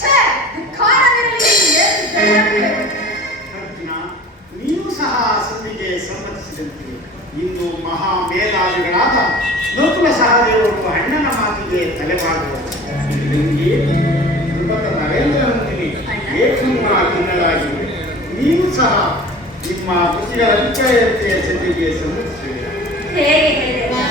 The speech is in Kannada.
ಛೇ, ದುಃಖಾನವಿರಲಿ, ಏನು ಹೇಳಬೇಕು? ಅರ್ಜುನ, ನೀವು ಸಹ ಸಂಧಿಗೆ ಸಮ್ಮತಿಸಿದಂತೆ ಇಂದು ಮಹಾ ಮೇಧಾವಿಗಳಾದ ನಕುಲ ಸಹದೇವರು ಅಣ್ಣನ ಮಾತಿಗೆ ತಲೆಬಾಗುವರು. ನರೇಂದ್ರನೊಂದಿಗೆ ಏಕಮಾಗಿವೆ. ನೀವು ಸಹ ನಿಮ್ಮ ಬುದ್ಧಿಗಳ ಅಭಿಪ್ರಾಯತೆಯ ಸಂಧಿಗೆ ಸಮ್ಮತಿಸಿವೆ. ಹೇಗೆ ಹೇಳಿದೆ?